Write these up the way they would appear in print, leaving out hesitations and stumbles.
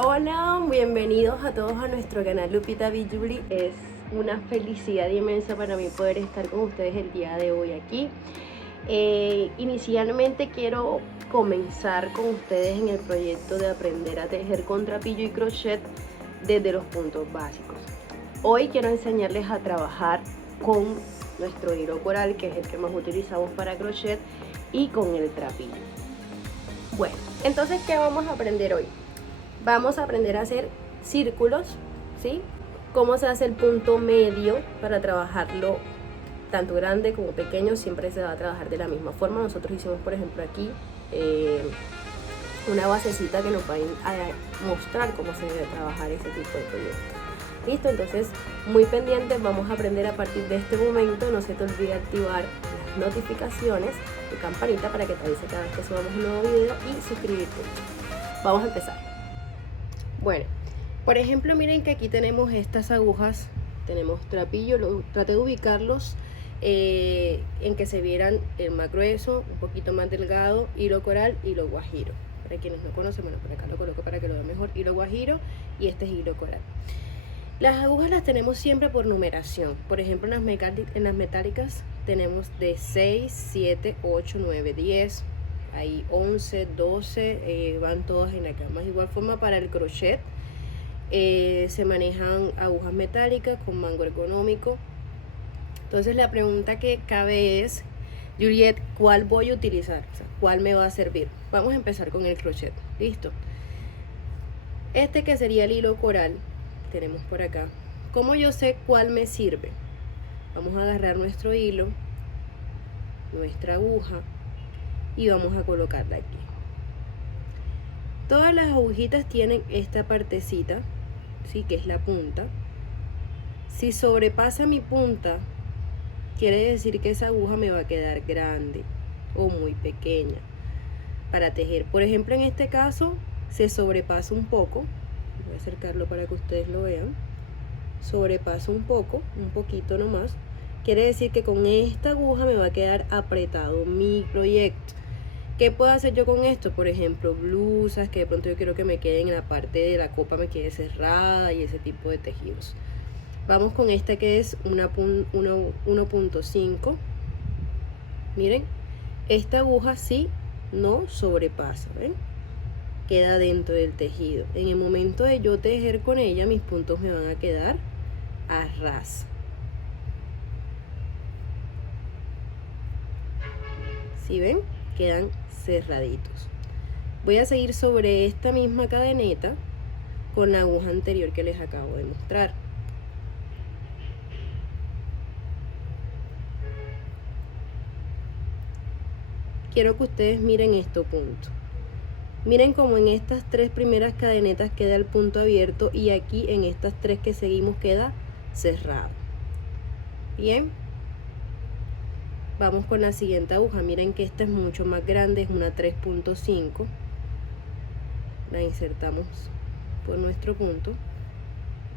Hola, bienvenidos a todos a nuestro canal Lupita Bijuli. Es una felicidad inmensa para mí poder estar con ustedes el día de hoy aquí. Inicialmente quiero comenzar con ustedes en el proyecto de aprender a tejer con trapillo y crochet desde los puntos básicos. Hoy quiero enseñarles a trabajar con nuestro hilo coral, que es el que más utilizamos para crochet, y con el trapillo. Bueno, entonces, ¿qué vamos a aprender hoy? Vamos a aprender a hacer círculos, ¿sí? Cómo se hace el punto medio para trabajarlo tanto grande como pequeño, siempre se va a trabajar de la misma forma. Nosotros hicimos, por ejemplo, aquí una basecita que nos va a mostrar cómo se debe trabajar ese tipo de proyectos. ¿Listo? Entonces, muy pendientes, vamos a aprender a partir de este momento. No se te olvide activar las notificaciones y campanita para que te avise cada vez que subamos un nuevo video y suscribirte. Vamos a empezar. Bueno, por ejemplo, miren que aquí tenemos estas agujas, tenemos trapillo, traté de ubicarlos en que se vieran el más grueso, un poquito más delgado, hilo coral, hilo guajiro. Para quienes no conocen, bueno, por acá lo coloco para que lo vean mejor, hilo guajiro, y este es hilo coral. Las agujas las tenemos siempre por numeración. Por ejemplo, en las metálicas tenemos de 6, 7, 8, 9, 10, hay 11, 12, van todas en la cama. De igual forma, para el crochet se manejan agujas metálicas con mango ergonómico. Entonces la pregunta que cabe es, Juliet, ¿cuál voy a utilizar? O sea, ¿cuál me va a servir? Vamos a empezar con el crochet. Listo. Este que sería el hilo coral, tenemos por acá. ¿Cómo yo sé cuál me sirve? Vamos a agarrar nuestro hilo, nuestra aguja, y vamos a colocarla aquí. Todas las agujitas tienen esta partecita, ¿sí? Que es la punta. Si sobrepasa mi punta, quiere decir que esa aguja me va a quedar grande o muy pequeña para tejer. Por ejemplo, en este caso se sobrepasa un poco. Voy a acercarlo para que ustedes lo vean. Sobrepasa un poco, un poquito nomás. Quiere decir que con esta aguja me va a quedar apretado mi proyecto. ¿Qué puedo hacer yo con esto? Por ejemplo, blusas que de pronto yo quiero que me queden en la parte de la copa, me quede cerrada, y ese tipo de tejidos. Vamos con esta que es 1.5. Miren, esta aguja sí no sobrepasa, ¿ven? Queda dentro del tejido. En el momento de yo tejer con ella, mis puntos me van a quedar a ras. ¿Sí ven? Quedan cerraditos. Voy a seguir sobre esta misma cadeneta con la aguja anterior que les acabo de mostrar. Quiero que ustedes miren este punto. Miren como en estas tres primeras cadenetas queda el punto abierto, y aquí en estas tres que seguimos queda cerrado. Bien. Vamos con la siguiente aguja. Miren que esta es mucho más grande, es una 3.5. La insertamos por nuestro punto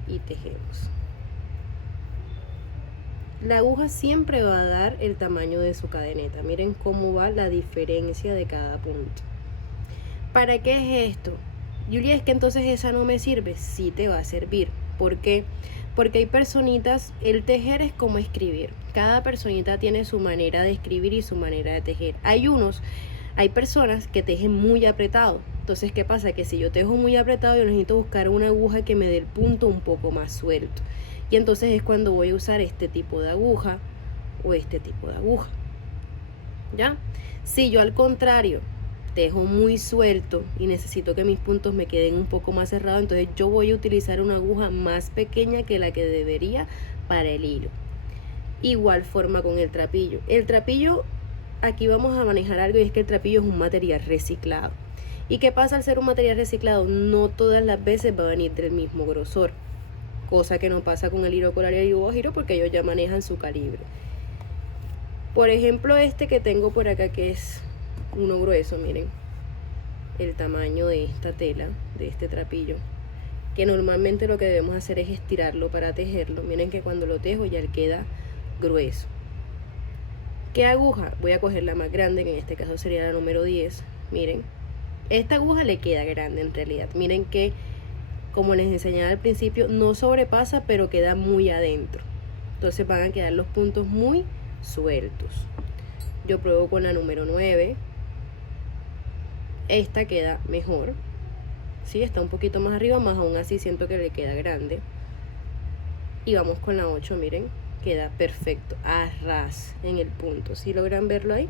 y tejemos. La aguja siempre va a dar el tamaño de su cadeneta. Miren cómo va la diferencia de cada punto. ¿Para qué es esto? Julia, es que entonces esa no me sirve. Sí te va a servir. ¿Por qué? Porque hay personitas, el tejer es como escribir. Cada personita tiene su manera de escribir y su manera de tejer. Hay personas que tejen muy apretado. Entonces, ¿qué pasa? Que si yo tejo muy apretado, yo necesito buscar una aguja que me dé el punto un poco más suelto. Y entonces es cuando voy a usar este tipo de aguja o este tipo de aguja. ¿Ya? Si yo al contrario tejo muy suelto y necesito que mis puntos me queden un poco más cerrados, entonces yo voy a utilizar una aguja más pequeña que la que debería para el hilo. Igual forma con el trapillo. El trapillo, aquí vamos a manejar algo, y es que el trapillo es un material reciclado. ¿Y qué pasa al ser un material reciclado? No todas las veces va a venir del mismo grosor, cosa que no pasa con el hilo coral y el hilo guajiro, porque ellos ya manejan su calibre. Por ejemplo, este que tengo por acá, que es uno grueso, miren el tamaño de esta tela, de este trapillo, que normalmente lo que debemos hacer es estirarlo para tejerlo. Miren que cuando lo tejo ya queda grueso. ¿Qué aguja? Voy a coger la más grande, que en este caso sería la número 10. Miren, esta aguja le queda grande en realidad. Miren que como les enseñaba al principio, no sobrepasa, pero queda muy adentro. Entonces van a quedar los puntos muy sueltos. Yo pruebo con la número 9. Esta queda mejor. Sí, está un poquito más arriba, más aún así siento que le queda grande. Y vamos con la 8, miren, queda perfecto, a ras en el punto. ¿Sí logran verlo ahí?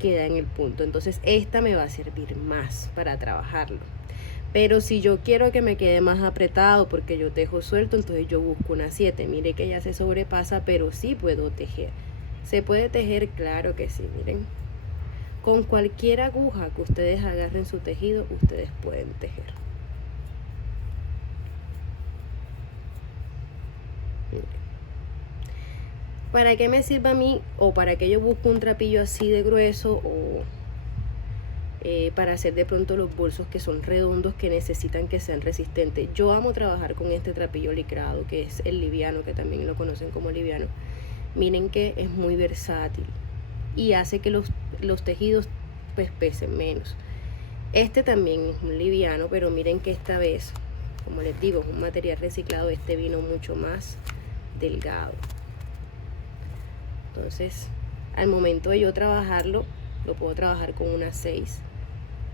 Queda en el punto. Entonces esta me va a servir más para trabajarlo. Pero si yo quiero que me quede más apretado porque yo tejo suelto, entonces yo busco una 7. Mire que ya se sobrepasa, pero sí puedo tejer. ¿Se puede tejer? Claro que sí, miren. Con cualquier aguja que ustedes agarren su tejido, ustedes pueden tejer. Miren. ¿Para qué me sirve a mí o para qué yo busco un trapillo así de grueso o para hacer de pronto los bolsos que son redondos que necesitan que sean resistentes? Yo amo trabajar con este trapillo licrado que es el liviano, que también lo conocen como liviano. Miren que es muy versátil y hace que los tejidos pues pesen menos. Este también es un liviano, pero miren que esta vez, como les digo, es un material reciclado. Este vino mucho más delgado. Entonces, al momento de yo trabajarlo, lo puedo trabajar con una 6,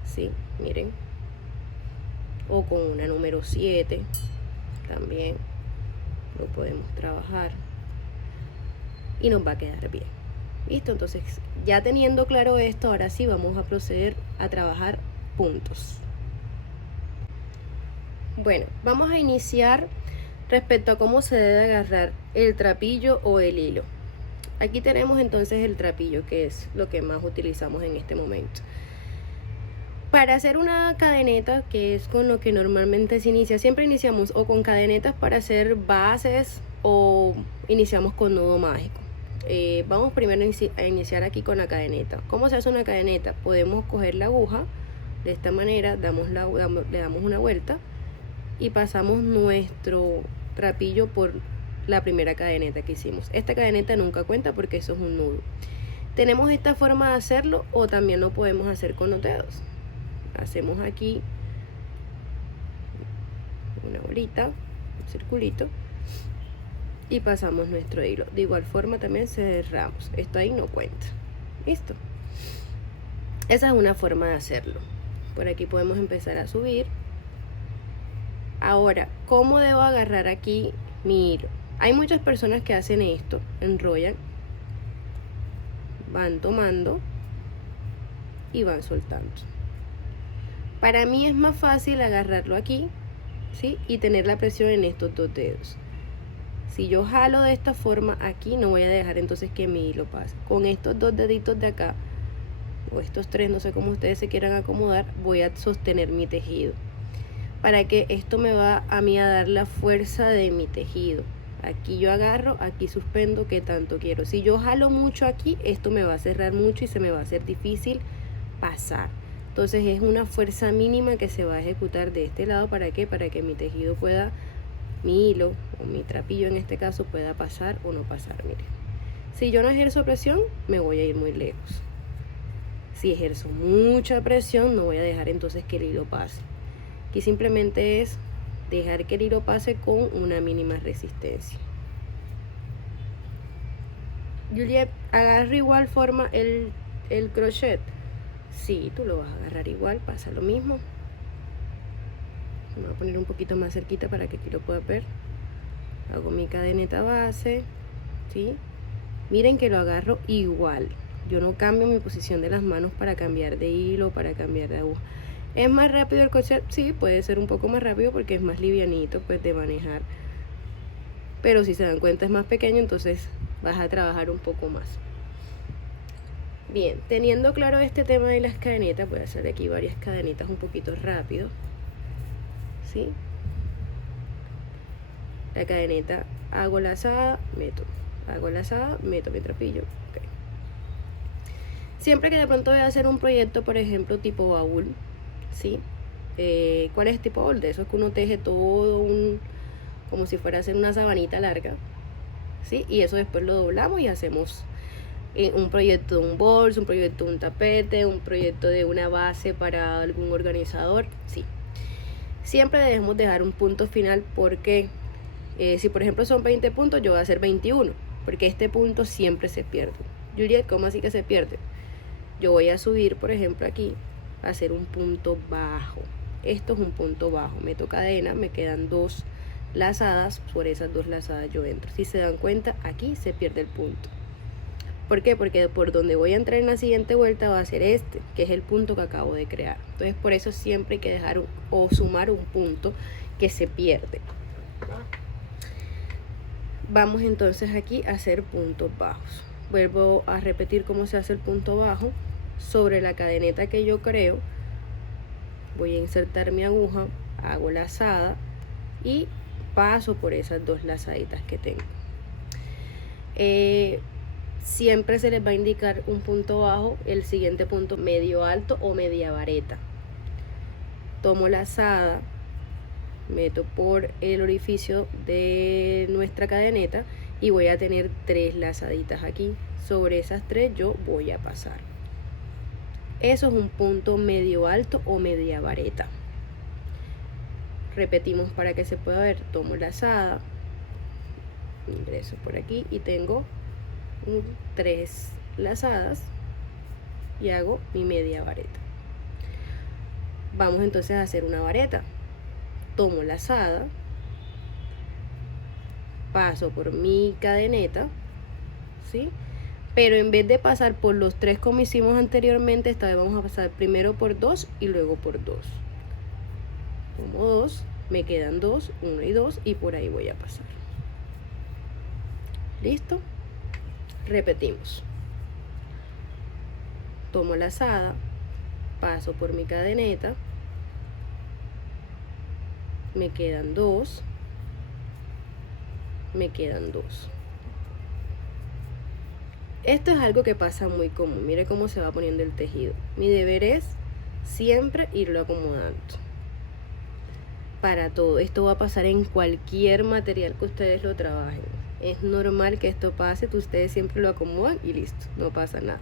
¿sí? Miren. O con una número 7, también lo podemos trabajar. Y nos va a quedar bien. ¿Listo? Entonces, ya teniendo claro esto, ahora sí vamos a proceder a trabajar puntos. Bueno, vamos a iniciar respecto a cómo se debe agarrar el trapillo o el hilo. Aquí tenemos entonces el trapillo, que es lo que más utilizamos en este momento. Para hacer una cadeneta, que es con lo que normalmente se inicia, siempre iniciamos o con cadenetas para hacer bases o iniciamos con nudo mágico. Vamos primero a iniciar aquí con la cadeneta. ¿Cómo se hace una cadeneta? Podemos coger la aguja de esta manera, le damos una vuelta y pasamos nuestro trapillo por la primera cadeneta que hicimos. Esta cadeneta nunca cuenta porque eso es un nudo. Tenemos esta forma de hacerlo o también lo podemos hacer con los dedos. Hacemos aquí una bolita, un circulito y pasamos nuestro hilo. De igual forma también cerramos. Esto ahí no cuenta. ¿Listo? Esa es una forma de hacerlo. Por aquí podemos empezar a subir. Ahora, ¿cómo debo agarrar aquí mi hilo? Hay muchas personas que hacen esto, enrollan, van tomando y van soltando. Para mí es más fácil agarrarlo aquí, ¿sí? Y tener la presión en estos dos dedos. Si yo jalo de esta forma aquí, no voy a dejar entonces que mi hilo pase. Con estos dos deditos de acá, o estos tres, no sé cómo ustedes se quieran acomodar, voy a sostener mi tejido. Para que esto me va a mí a dar la fuerza de mi tejido. Aquí yo agarro, aquí suspendo, que tanto quiero. Si yo jalo mucho aquí, esto me va a cerrar mucho y se me va a hacer difícil pasar. Entonces es una fuerza mínima que se va a ejecutar de este lado. ¿Para qué? Para que mi tejido pueda, mi hilo o mi trapillo en este caso, pueda pasar o no pasar. Miren, si yo no ejerzo presión, me voy a ir muy lejos. Si ejerzo mucha presión, no voy a dejar entonces que el hilo pase. Aquí simplemente es dejar que el hilo pase con una mínima resistencia. Juliet, ¿agarra igual forma el crochet? Sí, tú lo vas a agarrar igual, pasa lo mismo. Me voy a poner un poquito más cerquita para que aquí lo pueda ver. Hago mi cadeneta base, ¿sí? Miren que lo agarro igual. Yo no cambio mi posición de las manos para cambiar de hilo, para cambiar de aguja. ¿Es más rápido el crochet? Sí, puede ser un poco más rápido porque es más livianito pues de manejar. Pero si se dan cuenta es más pequeño, entonces vas a trabajar un poco más. Bien, teniendo claro este tema de las cadenetas, voy a hacer aquí varias cadenitas un poquito rápido. ¿Sí? La cadeneta, hago lazada, meto. Hago lazada, meto mi trapillo. Okay. Siempre que de pronto voy a hacer un proyecto, por ejemplo, tipo baúl, ¿sí? ¿Cuál es el tipo de baúl? De eso es que uno teje todo como si fuera a hacer una sabanita larga, ¿sí? Y eso después lo doblamos y hacemos un proyecto de un bolso, un proyecto de un tapete, un proyecto de una base para algún organizador, sí. Siempre debemos dejar un punto final porque si por ejemplo son 20 puntos, yo voy a hacer 21, porque este punto siempre se pierde. Juliet, ¿cómo así que se pierde? Yo voy a subir, por ejemplo, aquí, a hacer un punto bajo. Esto es un punto bajo. Meto cadena, me quedan 2 lazadas. Por esas 2 lazadas yo entro. Si se dan cuenta, aquí se pierde el punto. ¿Por qué? Porque por donde voy a entrar en la siguiente vuelta va a ser este, que es el punto que acabo de crear. Entonces, por eso siempre hay que dejar o sumar un punto que se pierde. Vamos entonces aquí a hacer puntos bajos. Vuelvo a repetir cómo se hace el punto bajo. Sobre la cadeneta que yo creo, voy a insertar mi aguja, hago lazada y paso por esas 2 lazaditas que tengo. Siempre se les va a indicar un punto bajo, el siguiente punto medio alto o media vareta. Tomo lazada, meto por el orificio de nuestra cadeneta y voy a tener 3 lazaditas aquí. Sobre esas 3 yo voy a pasar. Eso es un punto medio alto o media vareta. Repetimos para que se pueda ver. Tomo lazada, ingreso por aquí y tengo 3 lazadas y hago mi media vareta. Vamos entonces a hacer una vareta. Tomo lazada, paso por mi cadeneta, ¿sí? Pero en vez de pasar por los 3 como hicimos anteriormente, esta vez vamos a pasar primero por 2 y luego por 2. Tomo 2, me quedan 2, 1 y 2 y por ahí voy a pasar. ¿Listo? Repetimos. Tomo lazada, paso por mi cadeneta, me quedan 2, me quedan 2. Esto es algo que pasa muy común. Mire cómo se va poniendo el tejido. Mi deber es siempre irlo acomodando. Para todo. Esto va a pasar en cualquier material que ustedes lo trabajen. Es normal que esto pase. Ustedes siempre lo acomodan y listo. No pasa nada.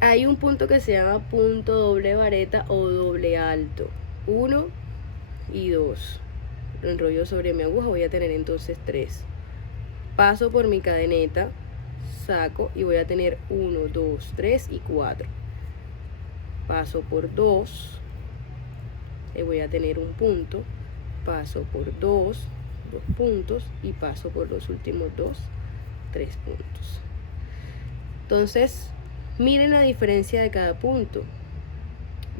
Hay un punto que se llama punto doble vareta o doble alto. 1 y 2. Lo enrollo sobre mi aguja. Voy a tener entonces 3. Paso por mi cadeneta, saco y voy a tener 1, 2, 3 y 4. Paso por 2 y voy a tener un punto. Paso por 2 puntos y paso por los últimos 2, 3 puntos. Entonces, miren la diferencia de cada punto.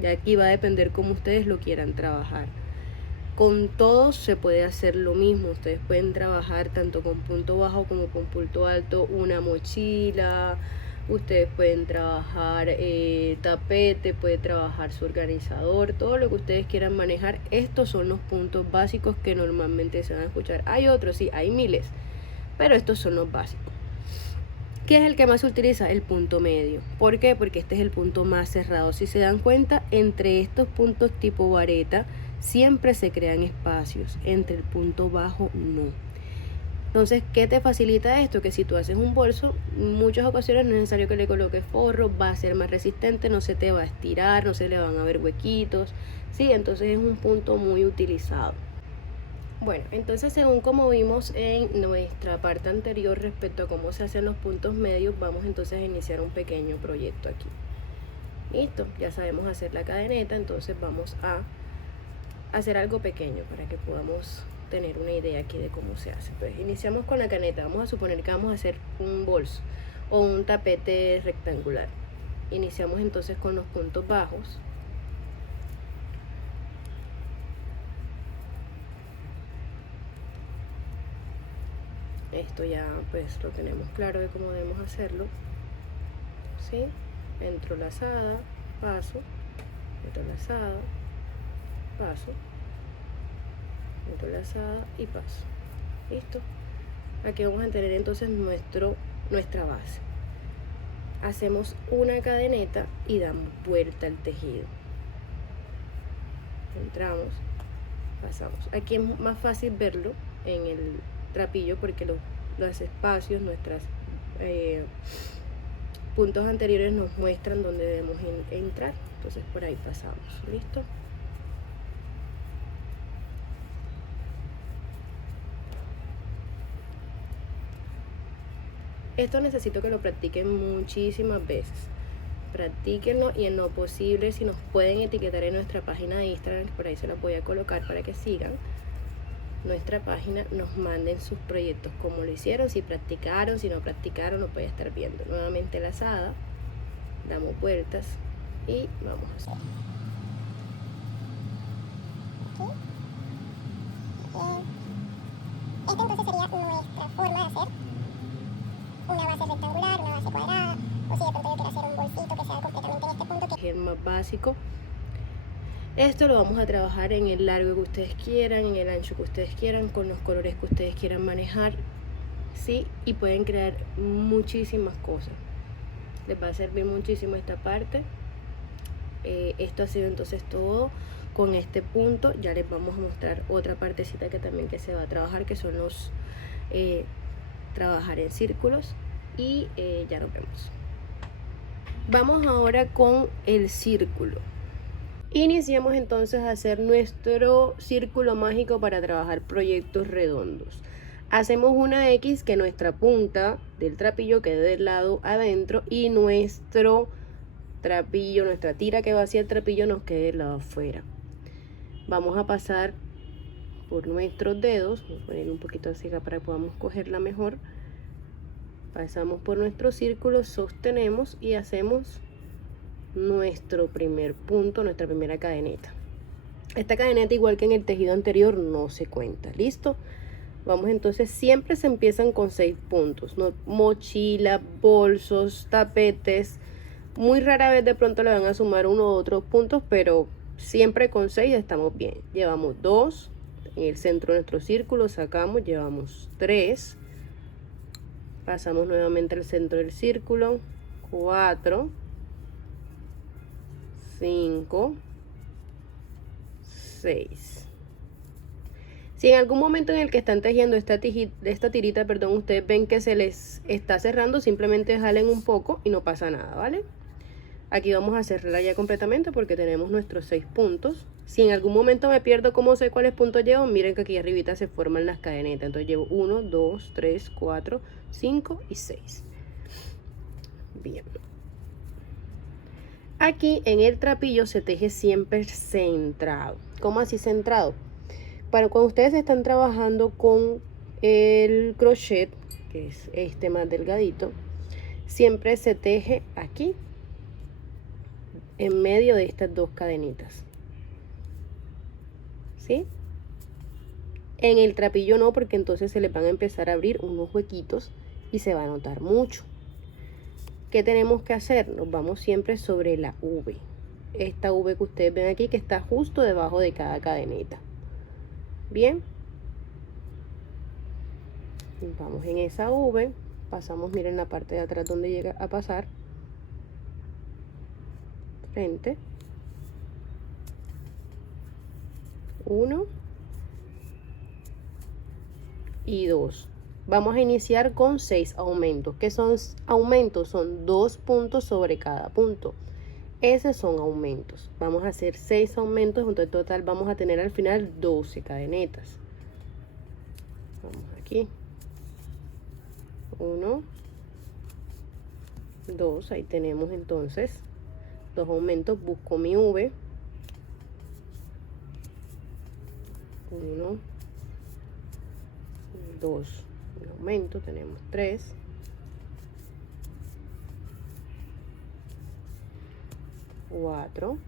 Y aquí va a depender cómo ustedes lo quieran trabajar. Con todos se puede hacer lo mismo. Ustedes pueden trabajar tanto con punto bajo como con punto alto una mochila. Ustedes pueden trabajar tapete, pueden trabajar su organizador, todo lo que ustedes quieran manejar. Estos son los puntos básicos que normalmente se van a escuchar. Hay otros, sí, hay miles, pero estos son los básicos. ¿Qué es el que más se utiliza? El punto medio. ¿Por qué? Porque este es el punto más cerrado. Si se dan cuenta, entre estos puntos tipo vareta siempre se crean espacios, entre el punto bajo no. Entonces, ¿qué te facilita esto? Que si tú haces un bolso, en muchas ocasiones no es necesario que le coloques forro, va a ser más resistente, no se te va a estirar, no se le van a ver huequitos, ¿sí? Entonces es un punto muy utilizado. Bueno, entonces según como vimos en nuestra parte anterior respecto a cómo se hacen los puntos medios, vamos entonces a iniciar un pequeño proyecto aquí. Listo, ya sabemos hacer la cadeneta, entonces vamos a hacer algo pequeño para que podamos tener una idea aquí de cómo se hace. Pues iniciamos con la cadeneta. Vamos a suponer que vamos a hacer un bolso o un tapete rectangular. Iniciamos entonces con los puntos bajos. Esto ya pues lo tenemos claro de cómo debemos hacerlo, ¿sí? Entro lazada, paso, entro lazada, paso, entro lazada y paso. Listo. Aquí vamos a tener entonces nuestra base. Hacemos una cadeneta y damos vuelta al tejido. Entramos, pasamos. Aquí es más fácil verlo en el trapillo porque los espacios, nuestros puntos anteriores nos muestran dónde debemos entrar. Entonces por ahí pasamos. ¿Listo? Esto necesito que lo practiquen muchísimas veces. Practíquenlo y en lo posible, si nos pueden etiquetar en nuestra página de Instagram, que por ahí se las voy a colocar para que sigan nuestra página, nos manden sus proyectos, cómo lo hicieron, si practicaron, si no practicaron, lo puede estar viendo. Nuevamente lazada, damos vueltas y vamos a hacer. Esta entonces sería nuestra forma de hacer una base rectangular, una base cuadrada, o si de pronto yo quiero hacer un bolsito que sea completamente en este punto. Es el más básico. Esto lo vamos a trabajar en el largo que ustedes quieran, en el ancho que ustedes quieran, con los colores que ustedes quieran manejar, ¿sí? Y pueden crear muchísimas cosas. Les va a servir muchísimo esta parte. Esto ha sido entonces todo con este punto. Ya les vamos a mostrar otra partecita que también que se va a trabajar, que son los trabajar en círculos, y ya nos vemos. Vamos ahora con el círculo. Iniciamos entonces a hacer nuestro círculo mágico para trabajar proyectos redondos. Hacemos una X, que nuestra punta del trapillo quede del lado adentro y nuestro trapillo, nuestra tira que va hacia el trapillo, nos quede del lado afuera. Vamos a pasar por nuestros dedos, voy a poner un poquito así para que podamos cogerla mejor. Pasamos por nuestro círculo, sostenemos y hacemos nuestro primer punto, nuestra primera cadeneta. Esta cadeneta, igual que en el tejido anterior, no se cuenta. ¿Listo? Vamos entonces, siempre se empiezan con 6 puntos, ¿no? Mochila, bolsos, tapetes. Muy rara vez de pronto le van a sumar uno u otros puntos, pero siempre con 6 estamos bien. Llevamos 2 en el centro de nuestro círculo, sacamos, llevamos 3. Pasamos nuevamente al centro del círculo, 4, 5, 6. Si en algún momento en el que están tejiendo esta tirita, perdón, ustedes ven que se les está cerrando, simplemente jalen un poco y no pasa nada, ¿vale? Aquí vamos a cerrarla ya completamente porque tenemos nuestros 6 puntos. Si en algún momento me pierdo cómo sé cuáles puntos llevo, miren que aquí arribita se forman las cadenetas. Entonces llevo 1, 2, 3, 4, 5 y 6. Bien. Aquí en el trapillo se teje siempre centrado. ¿Cómo así centrado? Para cuando ustedes están trabajando con el crochet, que es este más delgadito, siempre se teje aquí, en medio de estas dos cadenitas. ¿Sí? En el trapillo no, porque entonces se les van a empezar a abrir unos huequitos y se va a notar mucho. ¿Qué tenemos que hacer? Nos vamos siempre sobre la V. Esta V que ustedes ven aquí, que está justo debajo de cada cadeneta. Bien. Vamos en esa V. Pasamos, miren la parte de atrás donde llega a pasar. Frente. 1 y 2. Vamos a iniciar con 6 aumentos. ¿Qué son aumentos? Son 2 puntos sobre cada punto. Esos son aumentos. Vamos a hacer 6 aumentos, entonces en total vamos a tener al final 12 cadenetas. Vamos aquí. 1, 2, ahí tenemos entonces 2 aumentos. Busco mi V. 1, 2, un aumento, tenemos 3, 4,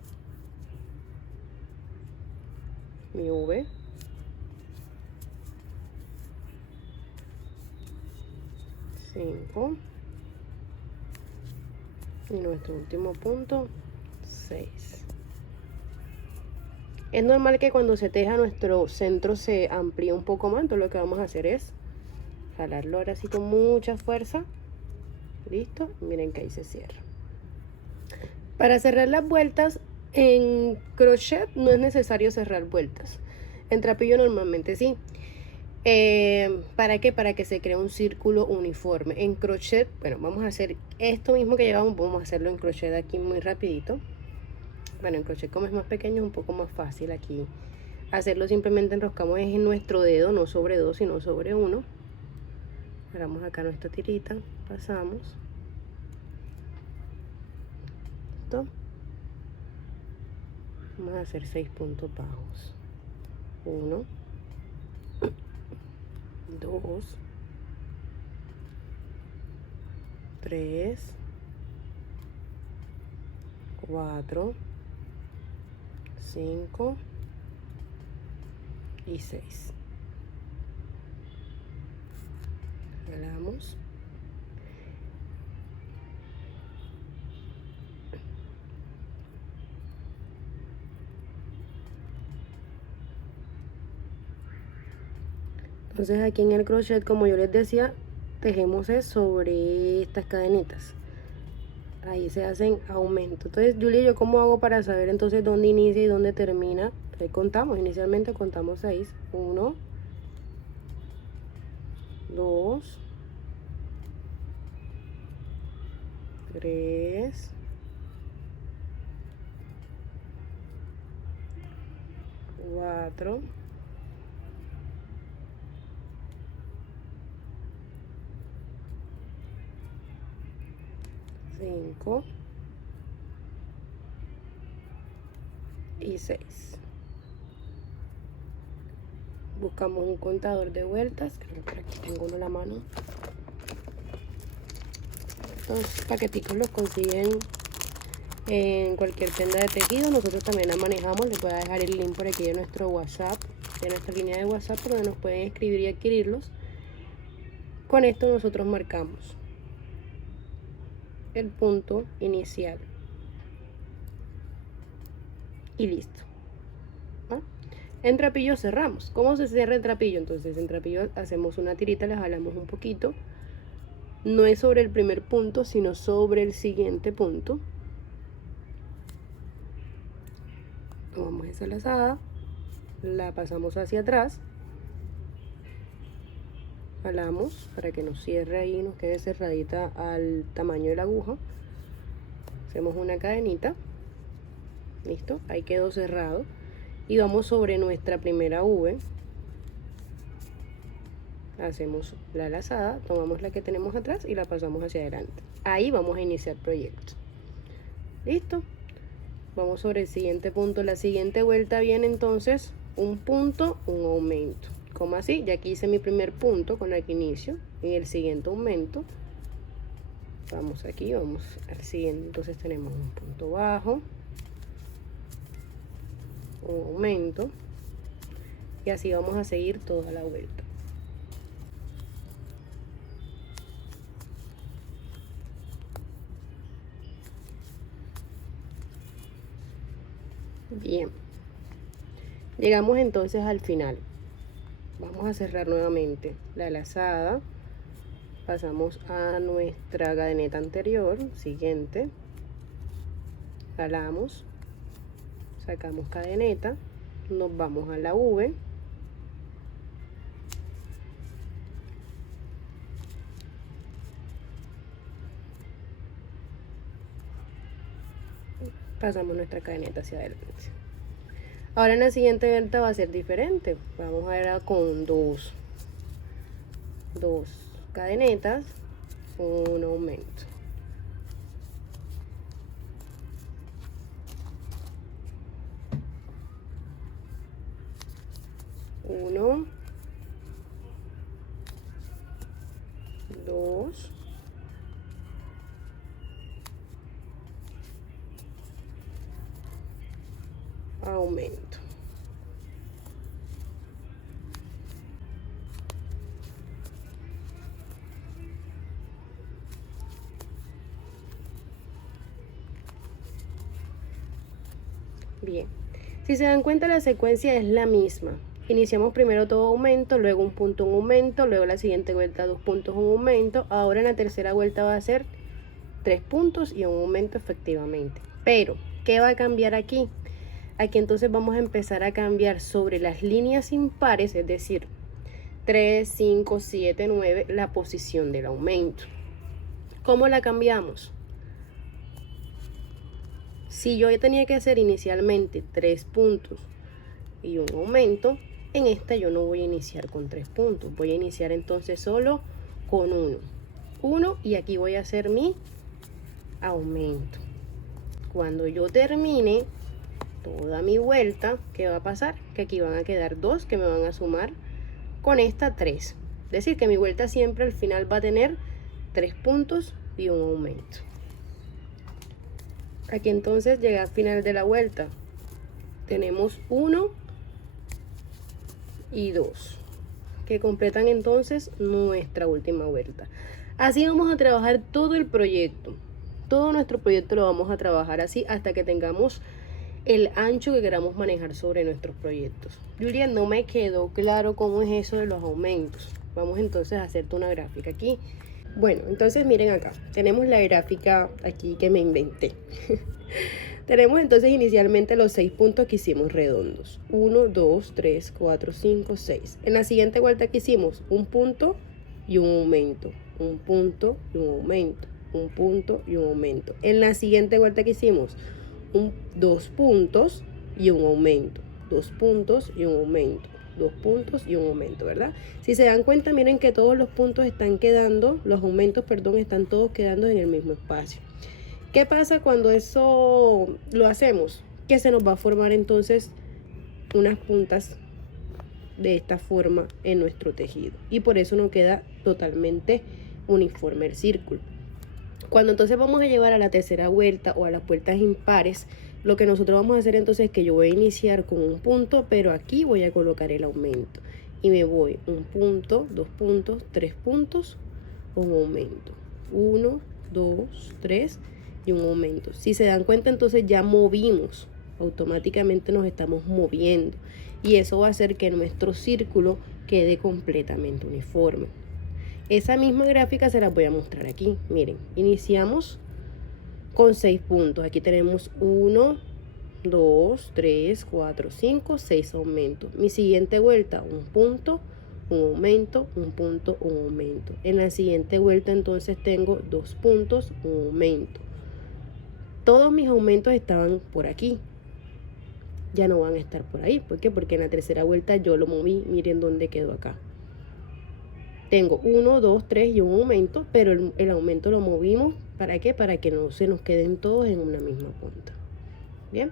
mi V, 5 y nuestro último punto 6. Es normal que cuando se teja nuestro centro se amplíe un poco más, entonces lo que vamos a hacer es jalarlo ahora así con mucha fuerza. Listo, miren que ahí se cierra. Para cerrar las vueltas en crochet no es necesario cerrar vueltas, en trapillo normalmente sí. ¿Para qué? Para que se cree un círculo uniforme. En crochet, bueno, vamos a hacer esto mismo que llevamos, vamos a hacerlo en crochet aquí muy rapidito. Bueno, en crochet como es más pequeño es un poco más fácil aquí hacerlo. Simplemente enroscamos en nuestro dedo, no sobre 2 sino sobre 1. Agarramos acá nuestra tirita pasamos. ¿Listo? Vamos a hacer 6 puntos bajos. 1, 2, 3, 4, 5 y 6. Jalamos. Entonces aquí en el crochet, como yo les decía, tejemos sobre estas cadenitas. Ahí se hacen aumentos. Entonces, Julia, ¿yo cómo hago para saber entonces dónde inicia y dónde termina? Ahí contamos, inicialmente contamos 6. 1, 2, 3, 4, 5 y 6. Buscamos un contador de vueltas, creo que por aquí tengo uno en la mano. Estos paqueticos los consiguen en cualquier tienda de tejido. Nosotros también la manejamos. Les voy a dejar el link por aquí de nuestro WhatsApp, de nuestra línea de WhatsApp, por donde nos pueden escribir y adquirirlos. Con esto nosotros marcamos el punto inicial y listo. En trapillo cerramos. ¿Cómo se cierra el trapillo? Entonces en trapillo hacemos una tirita, la jalamos un poquito. No es sobre el primer punto, sino sobre el siguiente punto. Tomamos esa lazada, la pasamos hacia atrás, jalamos para que nos cierre ahí, nos quede cerradita al tamaño de la aguja. Hacemos una cadenita, listo, ahí quedó cerrado. Y vamos sobre nuestra primera V, hacemos la lazada, tomamos la que tenemos atrás y la pasamos hacia adelante. Ahí vamos a iniciar proyecto. Listo. Vamos sobre el siguiente punto. La siguiente vuelta viene entonces un punto, un aumento. Como así, ya aquí hice mi primer punto con el que inicio. En el siguiente aumento, vamos aquí, vamos al siguiente. Entonces tenemos un punto bajo, un aumento, y así vamos a seguir toda la vuelta. Bien, llegamos entonces al final. Vamos a cerrar nuevamente la lazada, pasamos a nuestra cadeneta anterior, siguiente, jalamos, sacamos cadeneta, nos vamos a la V, pasamos nuestra cadeneta hacia adelante. Ahora en la siguiente vuelta va a ser diferente. Vamos a ver con dos cadenetas, un aumento. Uno, dos, aumento. Bien, si se dan cuenta la secuencia es la misma. Iniciamos primero todo aumento, luego un punto, un aumento, luego la siguiente vuelta 2 puntos, un aumento. Ahora en la tercera vuelta va a ser 3 puntos y un aumento efectivamente. Pero, ¿qué va a cambiar aquí? Aquí entonces vamos a empezar a cambiar sobre las líneas impares, es decir, 3, 5, 7, 9, la posición del aumento. ¿Cómo la cambiamos? Si yo tenía que hacer inicialmente 3 puntos y un aumento, en esta yo no voy a iniciar con 3 puntos, voy a iniciar entonces solo con 1. 1 y aquí voy a hacer mi aumento. Cuando yo termine toda mi vuelta, ¿qué va a pasar? Que aquí van a quedar 2 que me van a sumar con esta 3. Es decir, que mi vuelta siempre al final va a tener 3 puntos y un aumento. Aquí entonces llega al final de la vuelta. Tenemos 1 y 2 que completan entonces nuestra última vuelta. Así vamos a trabajar todo el proyecto. Todo nuestro proyecto lo vamos a trabajar así hasta que tengamos el ancho que queramos manejar sobre nuestros proyectos. Julia, no me quedó claro cómo es eso de los aumentos. Vamos entonces a hacerte una gráfica aquí. Bueno, entonces miren acá. Tenemos la gráfica aquí que me inventé. Tenemos entonces inicialmente los 6 puntos que hicimos redondos. 1, 2, 3, 4, 5, 6. En la siguiente vuelta que hicimos un punto y un aumento. Un punto y un aumento. Un punto y un aumento. En la siguiente vuelta que hicimos 2 puntos y un aumento. 2 puntos y un aumento. 2 puntos y un aumento, ¿verdad? Si se dan cuenta, miren que todos los puntos están quedando, los aumentos, perdón, están todos quedando en el mismo espacio. ¿Qué pasa cuando eso lo hacemos? Que se nos va a formar entonces unas puntas de esta forma en nuestro tejido y por eso no queda totalmente uniforme el círculo. Cuando entonces vamos a llevar a la tercera vuelta o a las vueltas impares, lo que nosotros vamos a hacer entonces es que yo voy a iniciar con un punto, pero aquí voy a colocar el aumento y me voy 1 punto, 2 puntos, 3 puntos, un aumento, 1, 2, 3 y un aumento. Si se dan cuenta, entonces ya movimos, automáticamente nos estamos moviendo y eso va a hacer que nuestro círculo quede completamente uniforme. Esa misma gráfica se la voy a mostrar aquí. Miren, iniciamos con 6 puntos. Aquí tenemos 1, 2, 3, 4, 5, 6 aumentos. Mi siguiente vuelta, un punto, un aumento, un punto, un aumento. En la siguiente vuelta entonces tengo 2 puntos, un aumento. Todos mis aumentos estaban por aquí. Ya no van a estar por ahí. ¿Por qué? Porque en la tercera vuelta yo lo moví. Miren dónde quedó acá. Tengo 1, 2, 3 y un aumento, pero el aumento lo movimos. ¿Para qué? Para que no se nos queden todos en una misma punta. Bien.